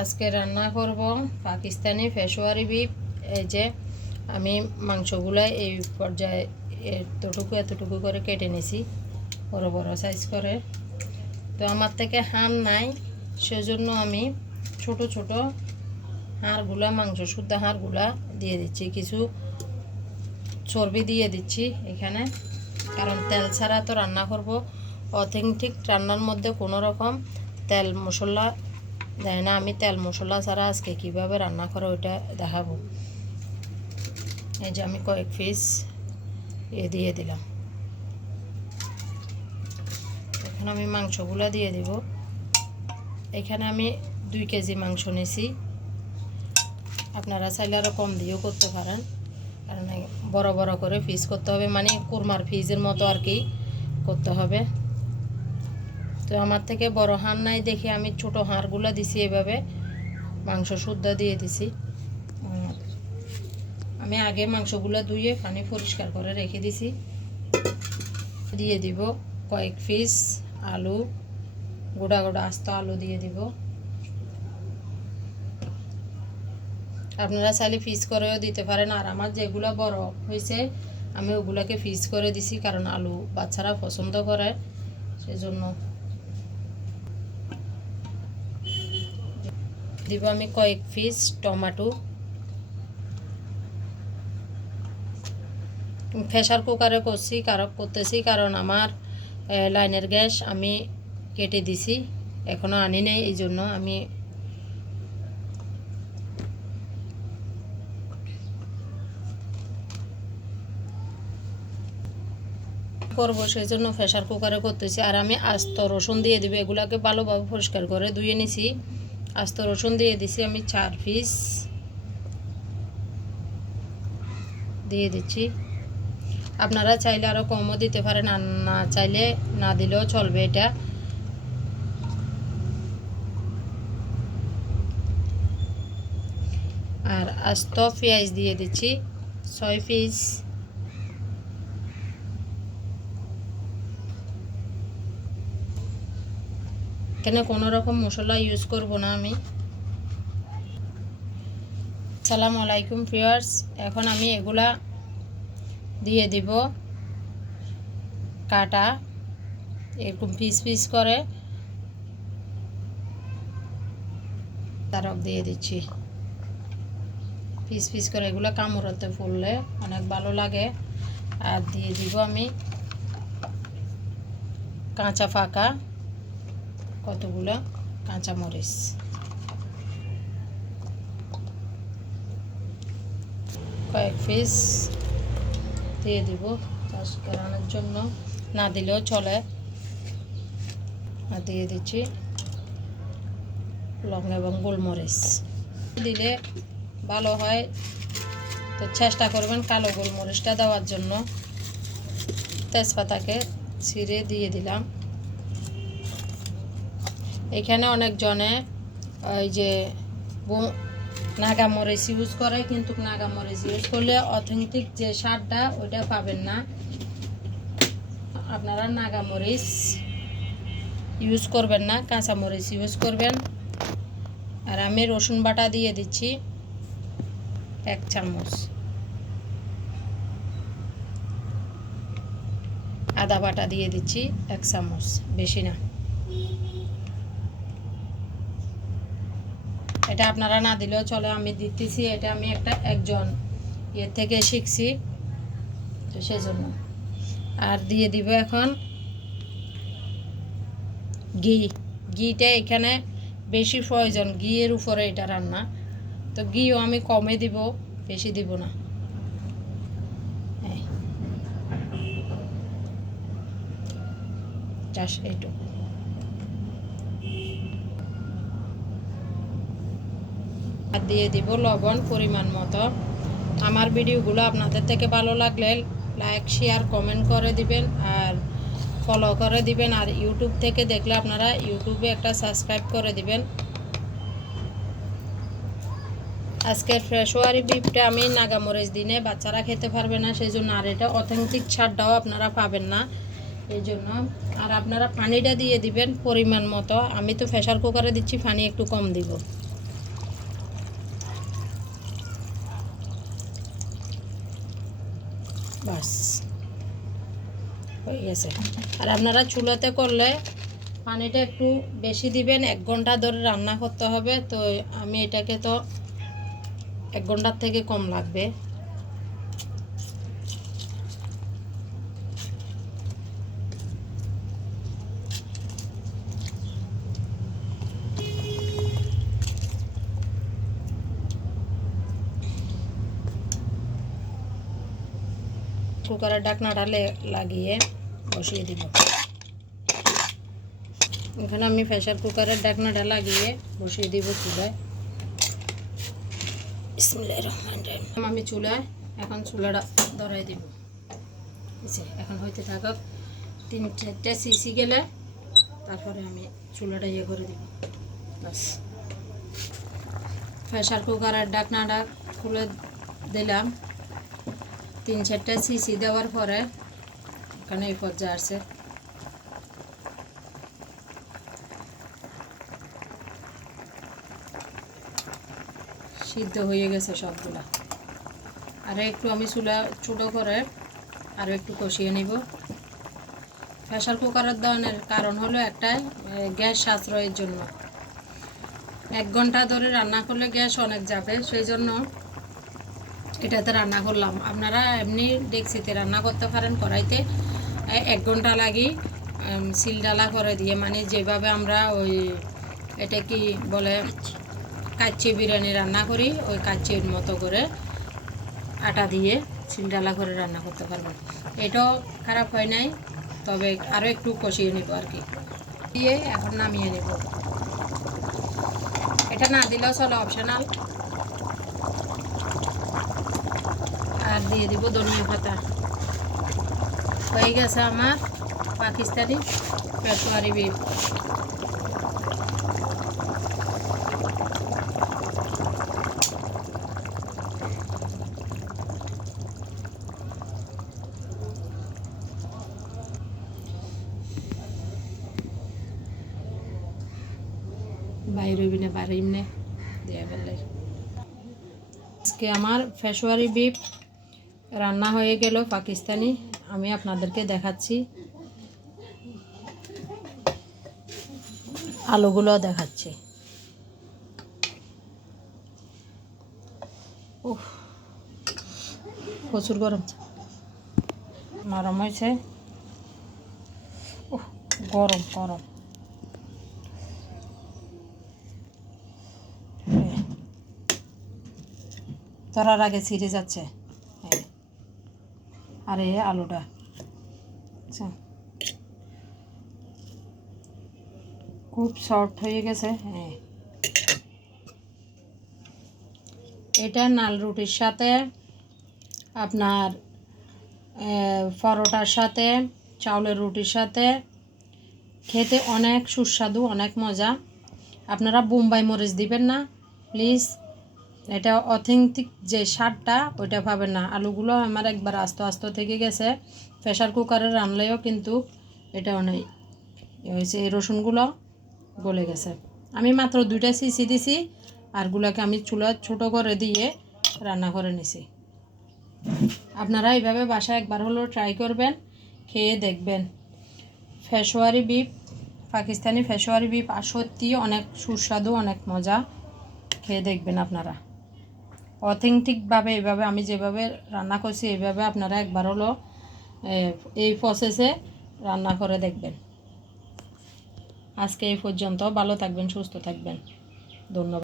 আজকে রান্না করব পাকিস্তানি ফেসোয়ারি বিফ। এই যে আমি মাংসগুলো এই পর্যায়ে এতটুকু এতটুকু করে কেটে নিছি, বড় বড় সাইজ করে। তো আমার থেকে হাড় নাই, সেজন্য আমি ছোট ছোট হাড়গুলা মাংস শুদ্ধ হাড়গুলা দিয়ে দিচ্ছি। কিছু চর্বি দিয়ে দিচ্ছি এখানে, কারণ তেল ছাড়া তো রান্না করব। অথেন্টিক রান্নার মধ্যে কোনো রকম তেল মশলা দেয় না, আমি তেল মশলা ছাড়া আজকে কীভাবে রান্না করে ওইটা দেখাবো। এই যে আমি কয়েক পিস এ দিয়ে দিলাম। এখন আমি মাংসগুলো দিয়ে দিব। এখানে আমি দুই কেজি মাংস নিছি। আপনারা চাইলে আরও কম দিয়েও করতে পারেন। কারণ বড় বড় করে পিস করতে হবে মানে কুরমার ফিজের মতো আর কি করতে হবে। তো আমার থেকে বড় হাঁড় নাই দেখে আমি ছোট হাঁড়গুলো দিছি এভাবে। মাংস শুদ্ধ দিয়ে দিছি। আমি আগে মাংসগুলো ধুয়ে পানি পরিষ্কার করে রেখে দিছি। দিয়ে দিব কয়েক পিস আলু গোটা গোটা আস্ত আলু দিয়ে দিব। আপনারা চাইলে ফিস করেও দিতে পারেন। আর আমার যেগুলো বড় হয়েছে, আমি ওগুলোকে ফিস করে দিছি কারণ আলু বাচ্চারা পছন্দ করে, সেজন্য দিব আমি কয়েক পিস টমেটো। প্রেশার কুকারে করছি কারণ করতেছি কারণ আমার লাইনের গ্যাস আমি কেটে দিছি এখনও আনি নেই, এই জন্য আমি করব সেই জন্য প্রেশার কুকারে করতেছি। আর আমি আস্ত রসুন দিয়ে দিব, এগুলাকে ভালোভাবে পরিষ্কার করে ধুয়ে নিছি। আস্ত রসুন দিয়ে দিছি আমি চার পিস দিয়ে দিচ্ছি। আপনারা চাইলে আরও কমও দিতে পারেন আর না চাইলে না দিলেও চলবে এটা। আর আস্ত পেঁয়াজ দিয়ে দিচ্ছি, ছয় পিস এখানে কোনো রকম মশলা ইউজ করব না আমি? সালাম আলাইকুম ফিয়ার্স এখন আমি এগুলা দিয়ে দিব। কাটা, এরকম পিস পিস করে। তারক দিয়ে দিচ্ছি। পিস পিস করে এগুলো কামড়াতে ফুললে অনেক ভালো লাগে। আর দিয়ে দিব আমি কাঁচা ফাঁকা। কতগুলো কাঁচামরিচ? কয়েক পিস দিয়ে দিব চাষ করানোর জন্য। না দিলেও চলে। আর দিয়ে দিচ্ছি লং এবং গোলমরিচ। দিলে ভালো হয়। তো চেষ্টা করবেন কালো গোলমরিচটা দেওয়ার জন্য। তেজপাতাকে ছিঁড়ে দিয়ে দিলাম। এখানে অনেকজনে ওই যে বো- নাগামরিচ ইউজ করে, কিন্তু নাগামরিচ ইউজ করলে অথেন্টিক যে সারটা ওইটা পাবেন না। আপনারা নাগামরিচ ইউজ করবেন না, কাঁচা মরিচ ইউজ করবেন। আর আমি রসুন বাটা দিয়ে দিচ্ছি, এক চামচ। আদা বাটা দিয়ে দিচ্ছি, এক চামচ, বেশি না। এটা আপনারা না দিলেও চলে, আমি দিতেছি, এটা আমি একটা একজন ইয়ের থেকে শিখছি, তো সেই জন্য আর দিয়ে দিব এখন ঘি। ঘিটা এখানে বেশি প্রয়োজন, ঘিয়ের উপরে এটা রান্না। তো ঘিও আমি কমে দিব, বেশি দিব না। চাষ এইটুকু। আর দিয়ে দিব লবণ পরিমাণ মতো। আমার ভিডিওগুলো আপনাদের থেকে ভালো লাগলে লাইক শেয়ার কমেন্ট করে দিবেন আর ফলো করে দিবেন। আর ইউটিউব থেকে দেখলে আপনারা ইউটিউবে একটা সাবস্ক্রাইব করে দিবেন। আজকের ফ্রেশওয়ারি বিফটা আমি নাগামরিচ দিনে বাচ্চারা খেতে পারবে না সেই জন্য আর এটা অথেন্টিক ছাড়টাও আপনারা পাবেন না। এই জন্য আর আপনারা পানিটা দিয়ে দিবেন পরিমাণ মতো। আমি তো প্রেশার কুকারে দিচ্ছি, পানি একটু কম দিব বাস হয়ে আছে আর আপনারা চুলাতে করলে পানিটা একটু বেশি দিবেন, এক ঘণ্টা ধরে রান্না করতে হবে। তো আমি এটাকে তো এক ঘণ্টার থেকে কম লাগবে। কুকারের ঢাকনাটা লে- লাগিয়ে বসিয়ে দিব। এখানে আমি প্রেশার কুকারের ঢাকনাটা লাগিয়ে বসিয়ে দিব চুলায়। আমি চুলায়, এখন চুলাটা ধরাই দিব। এখন হইতে থাকুক তিন চারটে সিসি গেলে তারপরে আমি চুলাটা ইয়ে করে দিব। প্রেশার কুকারের ডাকনাটা খুলে দিলাম। তিন চারটা সিসি দেওয়ার পরে এখানে এই পর্যায়ে আসছে সিদ্ধ হয়ে গেছে সবগুলা। আর একটু আমি চুলা ছোটো করে আরও একটু কষিয়ে নিব। প্রেশার কুকারের দেওয়ানোর কারণ হলো একটাই গ্যাস সাশ্রয়ের জন্য। এক ঘণ্টা ধরে রান্না করলে গ্যাস অনেক যাবে, সেই জন্য এটাতে রান্না করলাম। আপনারা এমনি ডেক্সিতে রান্না করতে পারেন কড়াইতে। এক ঘণ্টা লাগে উম, সিলডালা করে দিয়ে মানে যেভাবে আমরা ওই এটা কি বলে কাচ্চি বিরিয়ানি রান্না করি ওই কাচ্চির মতো করে আটা দিয়ে সিল ডালা করে রান্না করতে পারব। এটাও খারাপ হয় নাই তবে আরও একটু কষিয়ে নেব আর কি। দিয়ে এখন নামিয়ে নেব। এটা না দিলেও চলো অপশনাল আর দিয়ে দিব ধনিয়া পাতা। হয়ে গেছে আমার পাকিস্তানি পেশোয়ারি বিফ বাইরে হইবি না ফেললে আজকে আমার ফেসওয়ারি বিফ রান্না হয়ে গেল পাকিস্তানি আমি আপনাদেরকে দেখাচ্ছি। আলুগুলো দেখাচ্ছি। প্রচুর গরম। নরম হয়েছে। গরম গরম। ধরার আগে ছিঁড়ে যাচ্ছে। আর এ আলুটা। আচ্ছা। খুব সফট হয়ে গেছে। হ্যাঁ। এটা নাল রুটির সাথে, আপনার পরোটার সাথে, চাউলের রুটির সাথে। খেতে অনেক সুস্বাদু, অনেক মজা। আপনারা বোম্বাই মরিচ দিবেন না। প্লিজ। এটা অথেন্টিক যে স্বাদটা ওইটা পাবেন না। আলুগুলো আমার একবার আস্তে আস্তে থেকে গেছে। প্রেশার কুকারে রানলেও কিন্তু এটাও নেই। হয়েছে, এই রসুনগুলো গলে গেছে। আমি মাত্র দুইটা সিসি দিছি আরগুলোকে আমি চুলা ছোটো করে দিয়ে রান্না করে নিছি। আপনারা এইভাবে বাসায় একবার হলেও ট্রাই করবেন, খেয়ে দেখবেন। ফেসওয়ারি বিপ পাকিস্তানি ফেসওয়ারি বিপ আর সত্যি অনেক সুস্বাদু, অনেক মজা। খেয়ে দেখবেন আপনারা। অথেন্টিকভাবে এইভাবে আমি যেভাবে রান্না করছি এইভাবে আপনারা একবার হলো এই প্রসেসে রান্না করে দেখবেন। আজকে এই পর্যন্ত, ভালো থাকবেন, সুস্থ থাকবেন। ধন্যবাদ।